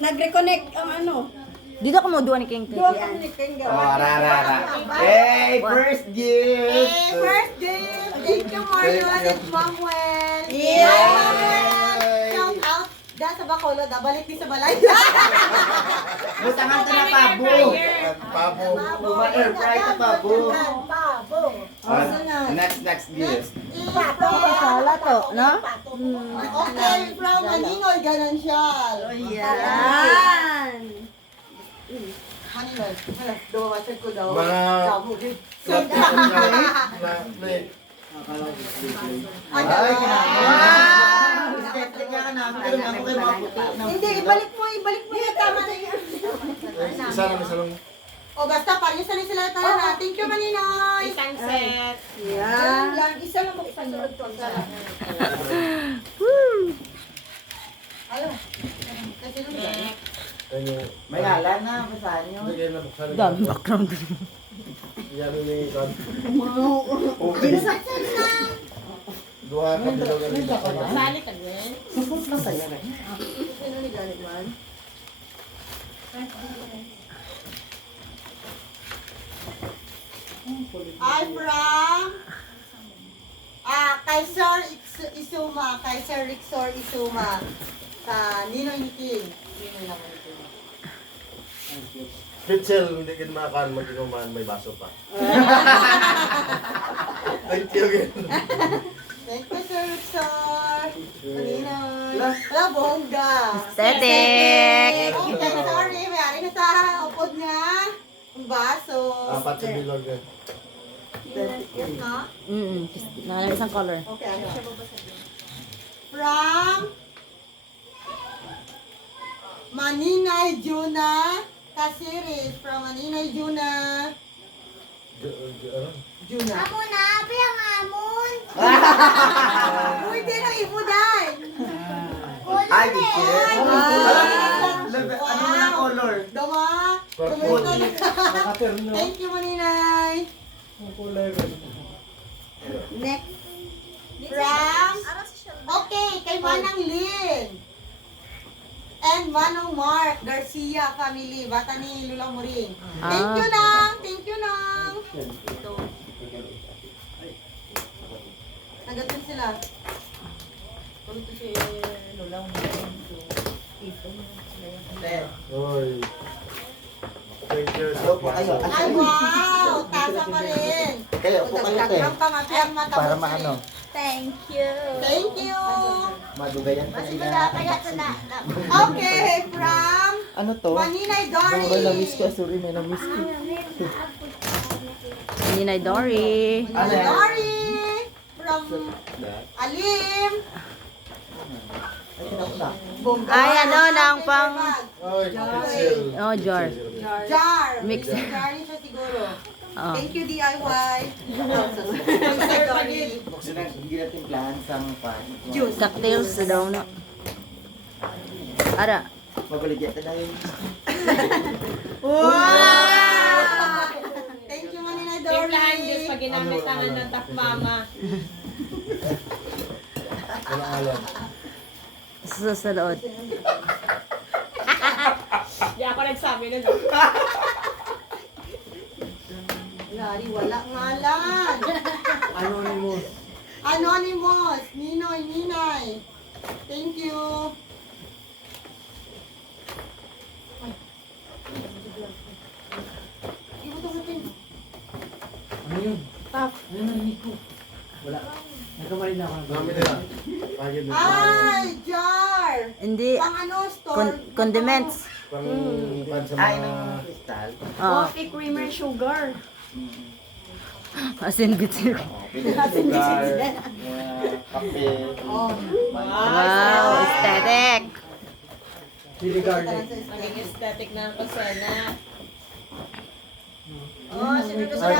nag-reconnect ang ano. Dito ka mo duwa ni King Doon Tete. kami ni Kenga. Oh, rara. Hey, first gift! Hey, first gift! Thank you, Marion and Manuel! Yeah! Manuel! Shout out! Da sa Bacolod, balik din sa balay. Butangan ka na, Pabo! Pabo! Ma-air fry ka, Pabo! Pabo! Next gift. Sala to, no? Okay, from Maninoy, ganun siya. Yan. Maninoy, dumawasan ko daw. Mga Kamo din. Ay, Hindi, ibalik mo yung tama na yan. isa lang. O basta, paris na sila tayo na. Thank you, Maninoy! Isang set. Yan. Lang, isa lang buksan yun. Ayun. Kasi nung may ngalan na, basahin nyo. Hindi kayo nabuksan. Dami background. Yan ni Don. Okay. Duha ka bilaw galing. Sali ka din. Ay, from kay Sir Isuma, kay Sir Rixor Isuma, sa Ninoy Niking. Ninoy lang ito. Pitchel, hindi ka makan, mag-inuman, may baso pa. Thank you again. Thank you, Sir Rixor. Ninoy. Wala, bongga. Aesthetic. Okay, sorry, may-ari na sa upod nga. Ang baso. Apat sa bilog eh. Yes, no? Nakalang isang color. Okay, ano siya babasahin? From Maninay Juna Kasiris. From Maninay Juna. Juna. Amo na, piyang amon. Uy, di na ibuday. Ay, Pitchel. Ano na color? Dama. Purple. Thank you, Maninay. Next. From, okay, kay Manang Lynn. And Manong Mark Garcia family. Bata ni Lula Muring. Thank you, Nang. Thank you, Nang. Nagatin sila. Ito si Lula Muring. Oy. Thank you. Ay, wow! Tasa pa rin. Kayo, po kayo, te. Ang pangapiang mata Para mo maano, Thank you. Thank you. madugayan pa Mas sila. madapaya sa na. Okay, from Ano to? Maninay Dory. May na-miss ko, sorry, may na-miss ko. Ninay Dory. Maninay Dory. From Alim. Bongga. Ay, ano, nang pang... Oy, Pitchel. Oh, jar. Jar. Mix. Jar rin siya siguro. Oh. Thank you, DIY. Maninay Dory. Buksan na, hindi natin plan sang pan. Cocktails na daw na. Ara. Mabalik yata na yun. Wow! Thank you, Maninay Dory. Timplahan Diyos pag ginamit ang ano, tak mama. Walang alam. Sa lood. Di ako nagsabi nun. Lari, wala ngalan. Anonymous. Ninoy, Ninay. Thank you. Ibo to sa pin. Namin nila. Pagin nila. Ay, jar. Hindi. Pang ano, store. Condiments. Pang pan sa Ay, mga... ng kristal. Oh. Coffee, creamer, sugar. Asin bitir. Sugar, kape. Oh. Wow, aesthetic. Maging aesthetic ng kusena. Oh, sinunod sa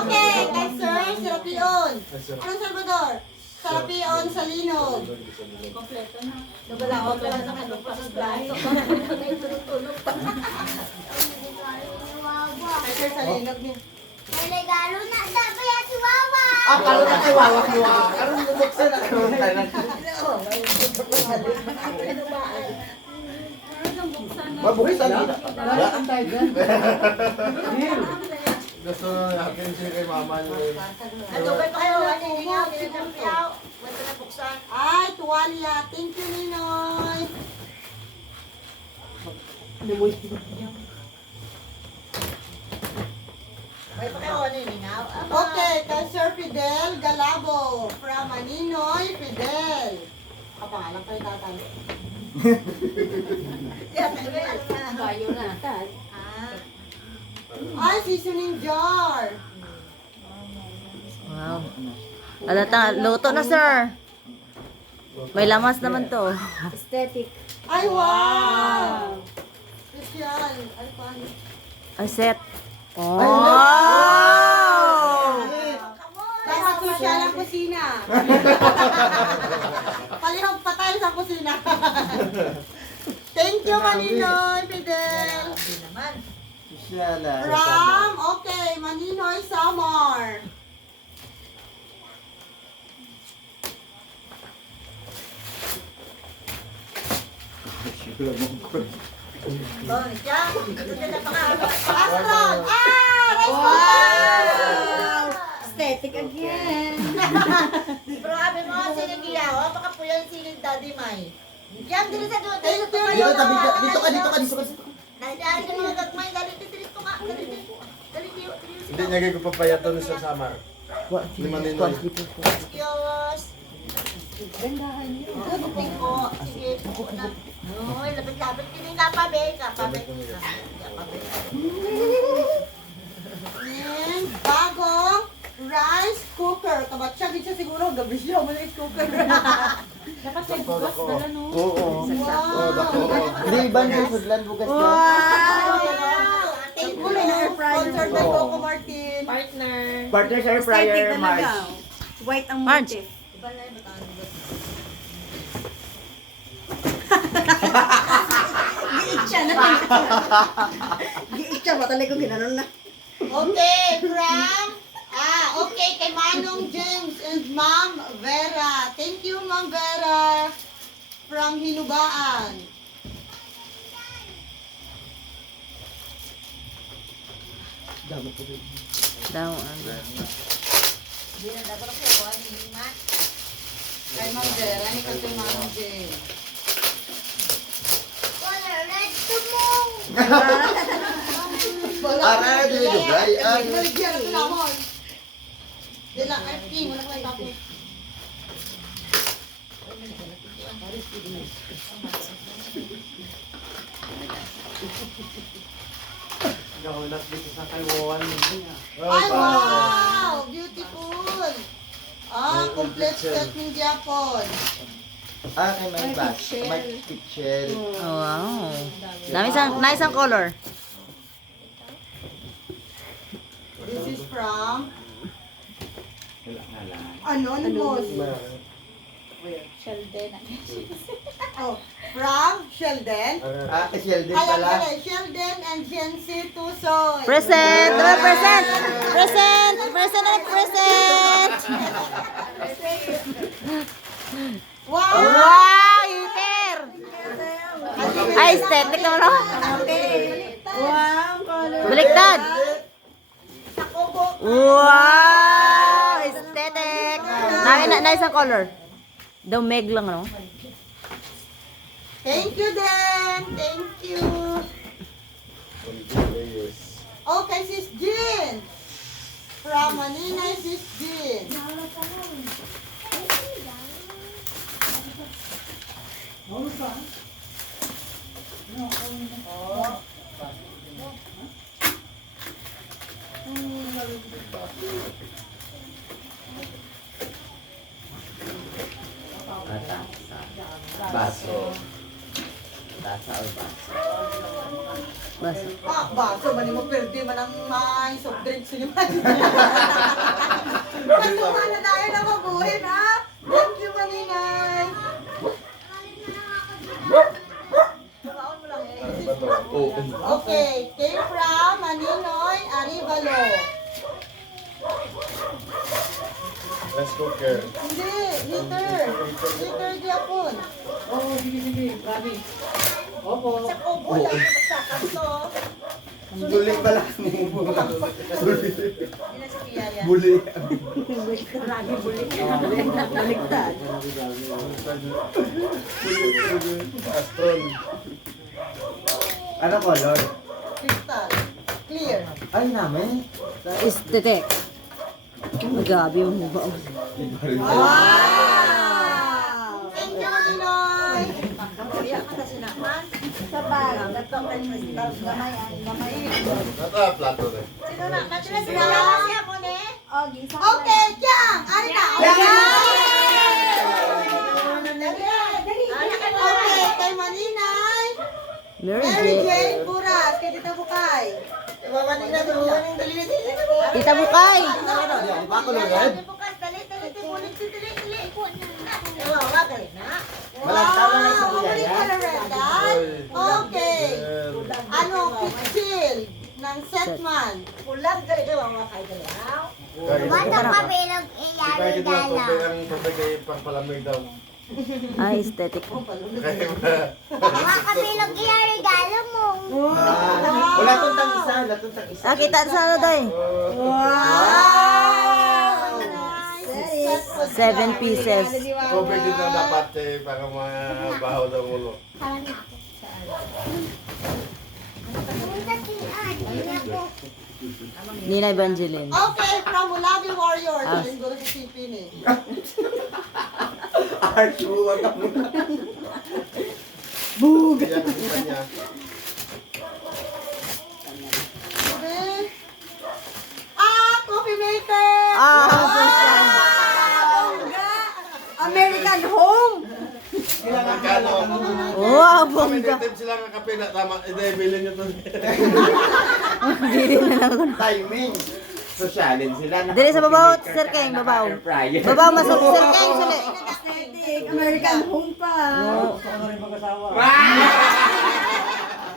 okay, kay Sir Serapion. Anong Salvador? Serapion Salinog. Kompleto na. Nabalaot ka lang sa kanong pasasbraso. Kay Sir Salinog niya. May regalo na sa kaya si Wawa. Ah, karon na kay Wawa mo. Karon bubuksan na karon na. Mabukisan kita. Ang tayo dyan. Deal. Gusto na natin siya kay mama niyo. Adugay pa kayo. Ano yung ingaw? Pinagkapiyaw. Wala na buksan. Ay, tuwalya. Thank you, Ninoy. May pa kayo. Ano yung ingaw? Okay, kay Sir Fidel Galabo from Maninoy, Fidel. Kapangalan kayo tatay. Bayo na. Ay, seasoning jar. Wow. Alata, luto na, sir. May lamas naman to. Aesthetic. Ay, wow! Special. Ano pa? Ay, set. Oh! Dapat social ang kusina. Palihog pa tayo sa kusina. Thank you, Maninoy, Fidel. From, okay, Maninoy Samar. Oh, siya. Ito na pangalawa. Astron! Rice cooker! Aesthetic again. Grabe mo, siling iyaw. Baka po yan siling Daddy May. Yan, dito sa doon. Thank you, Dito ka. Nandiyan ka mga gagmay. Dito ka. Dito. Hindi niya kayo papayaton sa Samar. Ni Maninoy. Diyos. Gandahan niyo. Good ko. Sige. Uy, lapit-lapit. Hindi ka pa, be. And bagong rice cooker. Kabatsya, siya siguro. Gabi siya mo rice cooker. Dapat may bukas dala, no? Oo. Wow! Hindi, iban yung sudlan bukas na. Wow! Thank you, Air fryer. Sponsored by Coco Martin. Partner. Partner sa air fryer, Marge. White ang Marge. motif. Giit siya na. Giit siya. Matalay ko ginanon na. Okay, from, okay, kay Manong James and Ma'am Vera. Thank you, Ma'am Vera. From Hinubaan. Daw, ano. Kay Ma'am Vera, ni kasi Manong James. Let's go. Aray, dili dugay. Baligyan ko na mo. Dila, FT, wala ko tapos. Ay, wow! Beautiful! Complete set ng Japon. Kay may batch. May kitchen. Oh, wow. Nice ang color. This is from Anonymous. Sheldon. Oh, from Sheldon. Kay Sheldon Alam pala. pala, Sheldon and Jency Tusoy. Present! Ano present? Present! Present and present! Wow! Wow! Iter! Ay, aesthetic naman ako. Wow, color. Baliktad! Wow! Aesthetic! Nice ang color. Dumeg lang, no? Thank you, Dan. Thank you. Okay, Sis Jean. From Manila, Sis Jean. Baso. Tasa o baso. Basta. Baso, mali mo pwede man ang may soft drinks niyo man. Baso man na tayo na mabuhin, ha? Thank you, Maninay. Okay, came from Maninoy Arivalo. Rice cooker. Hindi, heater. Heater Japon. Oh, sige. Grabe. Sa kubo lang sa kanto. Sulit pala ni Sulit. Hindi na si Kiyaya. Buli. Baliktad. Astron. Ano color? Crystal. Clear. Ay, namin. Aesthetic. Grabe yung ba. Wow! Thank you, Maninoy! Kaya ka na sinaman. Nata, plato rin. Sino na? Matila sila na siya mo ne? Okay, Chang! Ano na? Okay, kay Maninay. Mary Mary Jane. Jane Buras. Kay Tita Bukay. Iwawanin na doon. Ang dali-dali. Tita Bukay. Sabi po ka, dali-dali. Dali-dali. Iwawa ka rin na. Malagtama na sa Wow! kuya Muli yan. pala red dot. Okay. Ano? Pitchill ng Setman. Pulang gali ka, wawa kayo gali. Kaya dito ang tubig, ang tubig ay pangpalamig daw. Ah, aesthetic. Kaya Wala tong tang-isa, wala tong tang-isa. Ah, kita sa ano tayo? Wow! 7 pieces. tubig dito dapat para mabaho daw ulo. Nina Evangeline. Okay, from Mulabi Warriors. Ah. Ayun, gulo si Sipin eh. Archo, wag ka muna. Kaya kita niya. Okay. Ah, coffee maker! Ah, Bongga! American Home! Magkano? wow, Kami bongga. native sila ng kape na tama. Bilhin nyo to. Bili na lang ako. Timing. Sosyalin sila. Dili sa babaw, Sir Keng, babaw. Babaw, masok, Sir Keng, sali. American Home pa.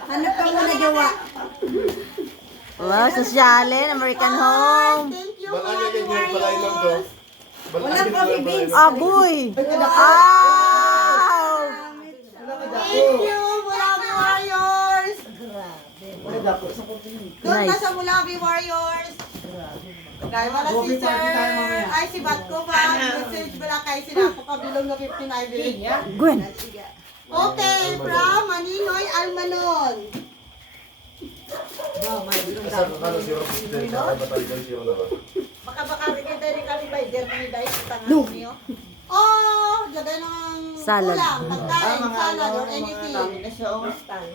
Hanap ka muna gawa. Wow, sosyalin, American Home. Thank you, Balagay Mulabi kay Greg pala inom to. Wala coffee beans. Agoy! Wow! Thank you, Mulabi Warriors! Doon na Nice. sa Mulabi Warriors. Kaya wala si Sir, ay si Batko pa, message wala kay sila po kabilong na 59 din. Gwen. Okay, from Maninoy Almanon. Kasama ka na zero. Batay ko zero na ba? Baka rin kayo dahil kami by Germany dahil sa tangan niyo. Oh, lagay ng Salad. ulam, pagkain, salad or anything.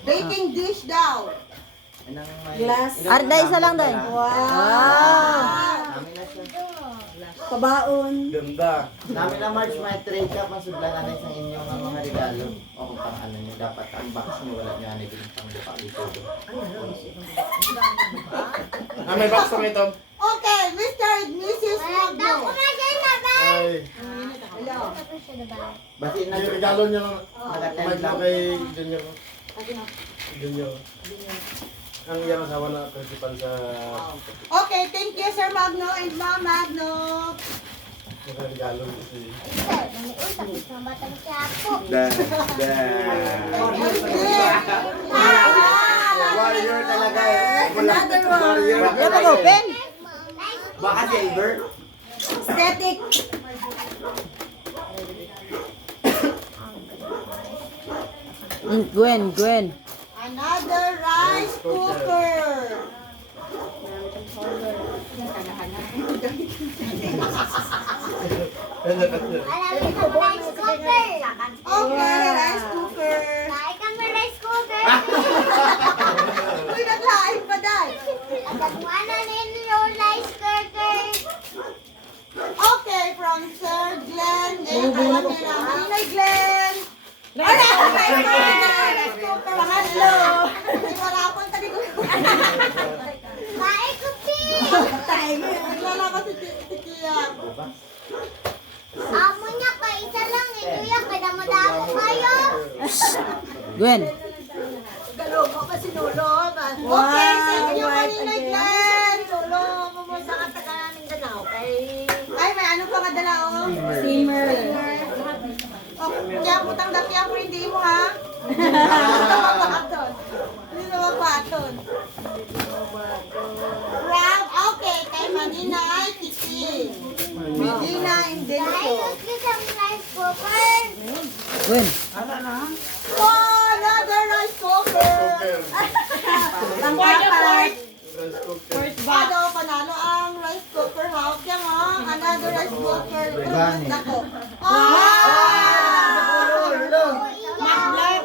Baking dish daw. Glass. Arda, isa lang doon. Wow! Namin na siya. Ganda. Namin na March, may trade ka, masudlan namin sa inyong mga regalo. O kung pang ano nyo, dapat ang box nyo, wala nyo ano din pang lupa dito. May box na ito. Okay, Mr. and Mrs. Magno. Ay. Batiin na Yung regalo niya lang. Nag-attend Mic lang. lang kay Junior. Junior. Ang iyang asawa na principal sa Okay, thank you, Sir Magno and Ma'am Magno. regalo si Warrior talaga eh. Warrior. Wala mag-open? Baka silver. Aesthetic. Gwen. Another rice cooker. Okay, rice cooker. Uy, naglaing pa dahil. Okay, from Sir Glenn. Maninoy Glenn. Rice cooker. Pangatlo. Ay, wala akong talikod. Naglala ko si Tia. Gwen. Galobo ka si Lolo. Okay, thank you, Maninoy Glenn. Lolo, mumusa ka taga namin ganaw. Kay... Ay, may ano pa kadala, oh? Steamer. Oh, kaya putang dapya mo, hindi mo, ha? Baton. Hindi naman baton. From, okay, kay Maninay Kiki. Medina Indenso. When? Oh, another rice cooker. Pang-apat. First box. Ano, panalo ang rice cooker house. Yan o, another rice cooker. Gani. Nako. Oh! Mac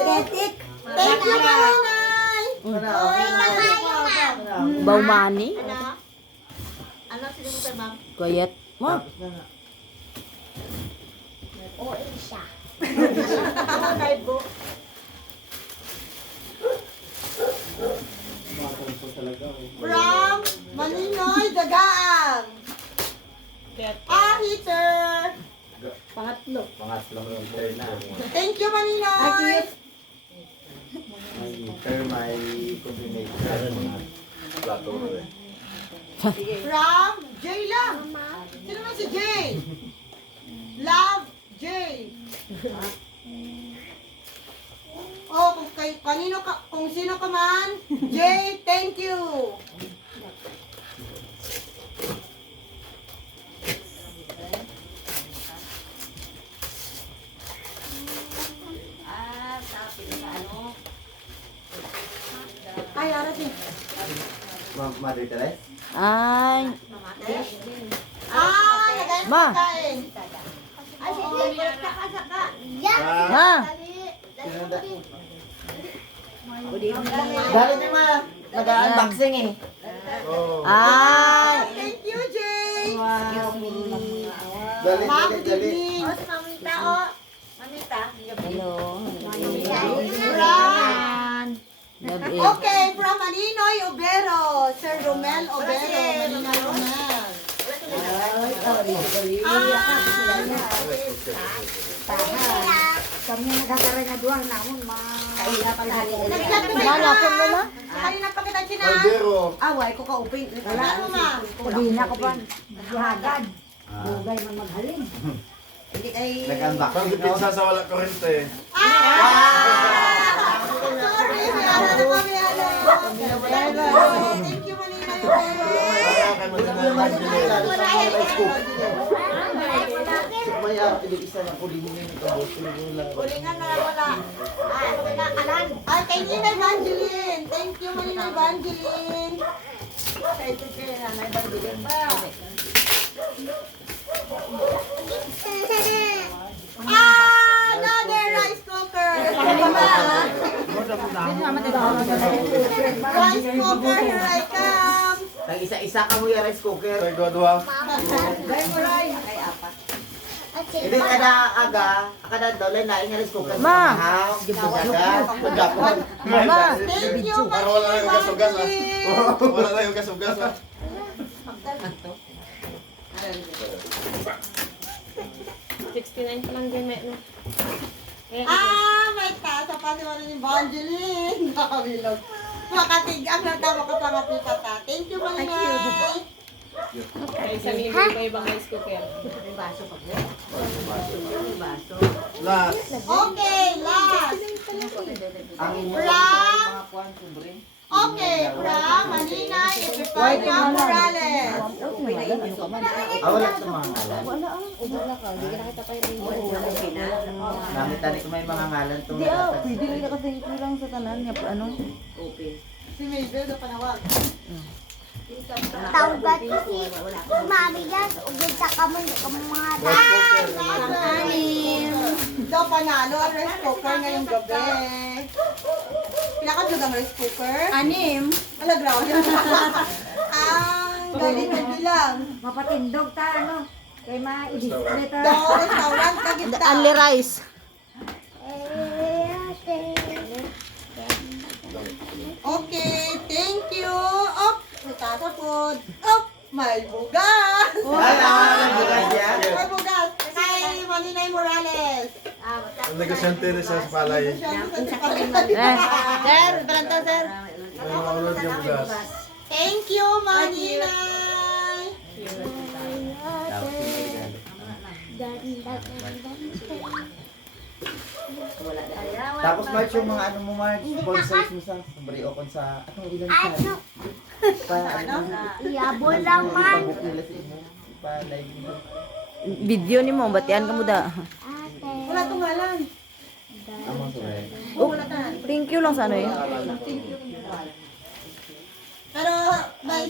Thank you. Thank you, Maninay. Baumani? Ano sila mo kay ma'am? Quiet. Wow. Ako kay Bo. From Maninoy Dagaang. Heater. Pangatlong heater na. Thank you, Maninoy. May heater, may combination. From Jay lang. Sino man si Jay? Love Jay. Oh, kung sino ka man, Jay, thank you. Ay, aras eh. Mother Teresa? Ay. Ay, nagayos Ma. pagkain. Ay, sige, saka. Ma. Dali na ma. Nag-unboxing eh. Ay. Thank you, Jay. Dali, Ma, dali, good dali. evening. O, si Mamita, o. Mamita. Hello. From, Love it. okay, from Maninoy Obero. Sir Romel Obero. Maninoy Romel. Kami nagkakarangaduan namon, ma. Malapit mo na? Kanina pa kita chinang. Caldero. Away ko kaupin. Ano ma? Pabina ko pa. Naghagad. Bugay man maghalin. Hindi kay... Nag-unboxing. Pang pizza sa wala kurente. Sorry, may ala na kami ala. Thank you, Maninoy Obero. Maya, isa na kulihin yung kabos. Ulingan na wala. Ay, kay Nina Evangeline. Thank you, Maninoy Evangeline. Kay Tite na may Evangeline pa. Another rice cooker. Rice cooker, here I come. Tang isa-isa ka mo yung rice cooker. Kay Godwa. Hindi kada aga, kada daw lang naing rice cooker. Ma. Pagdagan. Mama. Thank you, Para wala na yung gas-ugas ah. Evangeline. Wala na yung gas-ugas ah. 69 pa lang gamit na. May tasa pa si Maninoy Evangeline. Nakabilog. Makatigang na tama ka pangapita ta. Thank you, Maninoy. Kaya isang libo ko ibang rice cooker. Last. Okay, last. Okay, from Maninay Epifania Morales. Wala sa mga ngalan. Nakita ko may mga ngalan itong Pwede rin kasi kulang sa tanan. Ano? Si Mabel na panawag. Tawag ko si Mami Gas, ugid sa kamon mga Daw panalo ang rice cooker ngayong gabi. Pinakadod ang rice cooker? anim. Alagraw niya. Ang galing na bilang. Mapatindog ta ano. Kay ma-display ta. Daw restaurant ka kita. Only rice. Okay, thank you. Op, may tasa food. Op, may bugas. May bugas. Kay Maninay Morales. Ang negosyante rin siya sa palay. Sir, pranto sir. May mga ulod yung bugas. Thank you, Maninay. Tapos March yung mga ano mo March, sponsors mo sa Bri o kung sa ano ilan Ano? pa ano Iyabol lang man. pabuk nila sa inyo pa live mo. Video ni mo, batian ka mo da. Ate. Wala itong ngalan. Amo sorry. Oh, thank you lang sa ano eh. Pero, may